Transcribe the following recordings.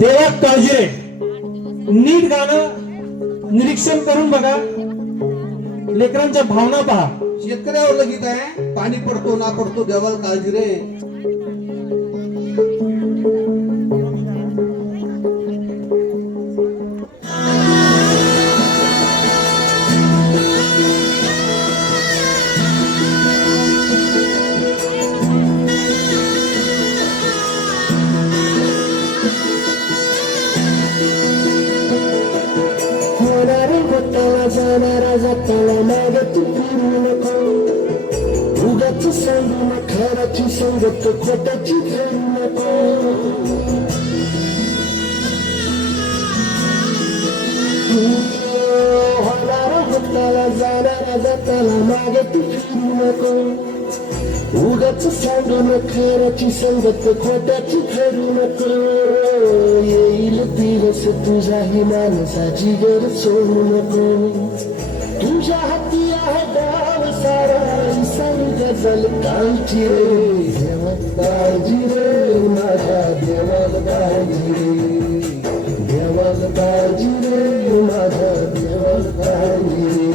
देवा काळजी नीट गाणं निरीक्षण करून बघा, लेकरांच्या भावना पहा. शेतकऱ्यावर गीत आहे, पाणी पडतो ना पडतो देवाला काळजी रे. जाणारा जाताना मागे तू फिरू नको, उगाच सांगू ना खराची संगत खोटाची धरू नको. होणारा होताला जाणारा जाताना मागे तू फिरू नको, उगाच सांगू ना खराची संगत खोटाची धरू नको. येईल दिवस तुझाही माणसाची गर सोडू नको, तुझ्या हाती आहे गाव सारा संग गजल काळजी रे. देवा काळजी रे माझ्या देवाला काळजी रे, देवाला काळजी रे माझ्या देवाला काळजी रे.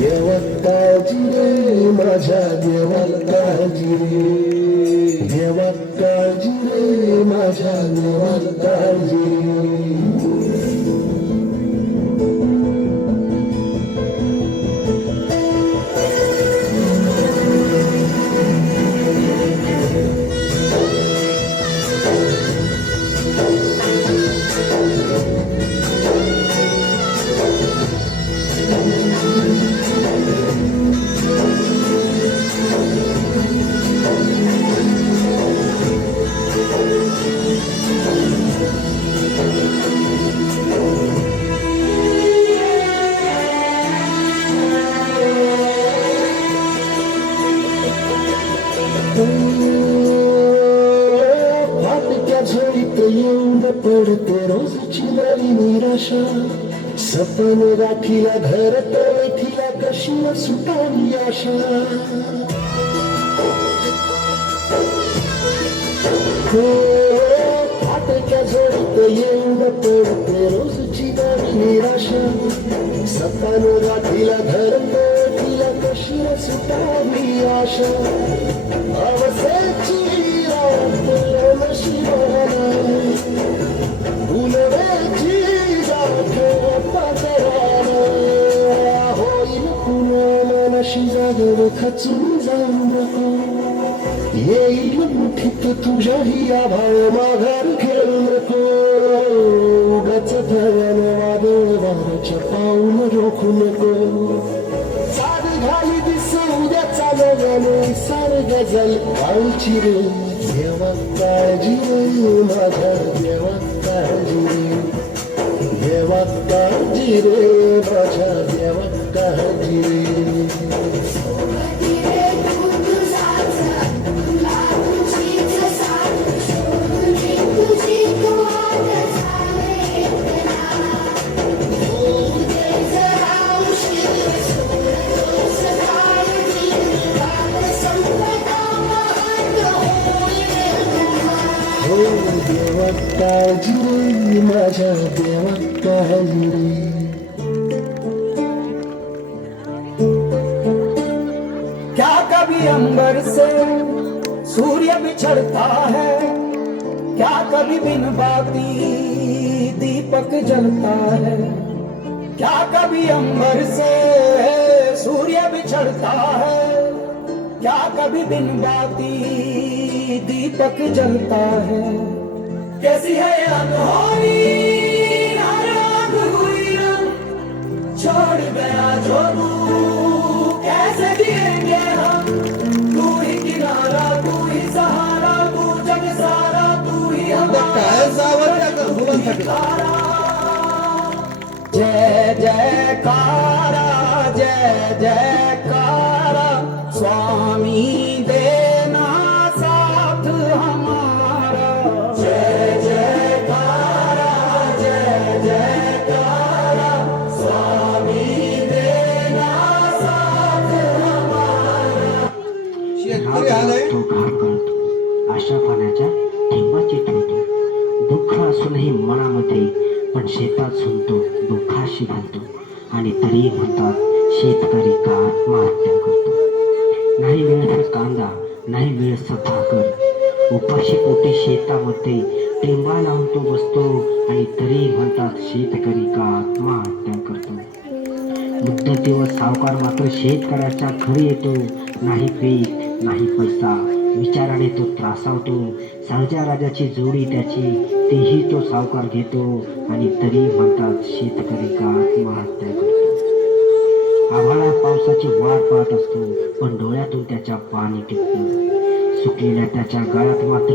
देवा काळजी रे माझ्या देवाला काळजी रे, देवा काळजी रे माझ्या देवाला काळजी रे. फाटक्या झोळीत येऊन पडते रोजची नवी निराशा, सपन गाठीला धरत वेठीला कशी सुटावी आशा. फाटक्या झोळीत येऊन पडते रोजची नवी निराशा, सपन गाठीला धरत वेठीला कशी सुटावी आशा. अवसेची रात नशिबाला उलवेची गाठ पदराला, होईल पुन्हा नशी जागव खचून जाऊ नको. येईल मुठीत तुझ्याही आभाळ माघार घेऊ नको, उगाच धरण वादळ वाऱ्याच्या पाऊल रोखू नको. साध घाली दिसू द्या चालवणे सार गजल काळजी रे. देवा काळजी रे माझ्या देवा काळजी रे, देवा काळजी रे माझ्या देवा काळजी रे. देवा काळजी रे माझ्या देवा काळजी रे. क्या कभी अंबर से सूर्य बिछड़ता है, क्या कभी बिन बाती दीपक जलता है. क्या कभी अंबर से सूर्य बिछड़ता है, क्या कभी बिन बाती दीपक जलता है. कैसी है अनहोनी नाराज हुई रंग, छोड़ गया जो तू कैसे जिएंगे हम. तू ही किनारा तू ही सहारा तू जग सारा तू ही काय जावं त्या मुलांसाठी. जय जयकारा जय जयकारा स्वामी. तो घाम गळतो, आशा पाण्याच्या थेंबाची ठेवतो. दुःख असूनही मनामध्ये, पण शेतात झुंजतो, दुःखाशी घालतो. आणि तरी म्हणतात शेतकरी का आत्महत्या करतो. नाही मिळत कांदा, नाही मिळत भाकर, उपाशी पोटी शेतामध्ये टेंबा लावून तो बसतो. आणि तरी म्हणतात शेतकरी का आत्महत्या करतो. मुद्दतीवर सावकार मात्र शेतकऱ्याच्या घरी येतो. नाही पीक, नाही पैसा, विचाराने तो त्रासावतो. सहजा राजाची जोडी त्याची, तेही तो सावकार घेतो. आणि तरी म्हणतात शेतकरी का आत्महत्या करतो. आभाळा पावसाची वाट पाहत असतो, पण डोळ्यातून त्याच्या पाणी टिपतं. सुकलेल्या त्याच्या गळ्यात मात्र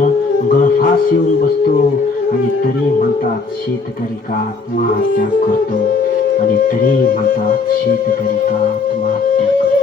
गळफास येऊन बसतो. आणि तरी म्हणतात शेतकरी का आत्महत्या करतो. आणि तरी म्हणतात शेतकरी का आत्महत्या करतो.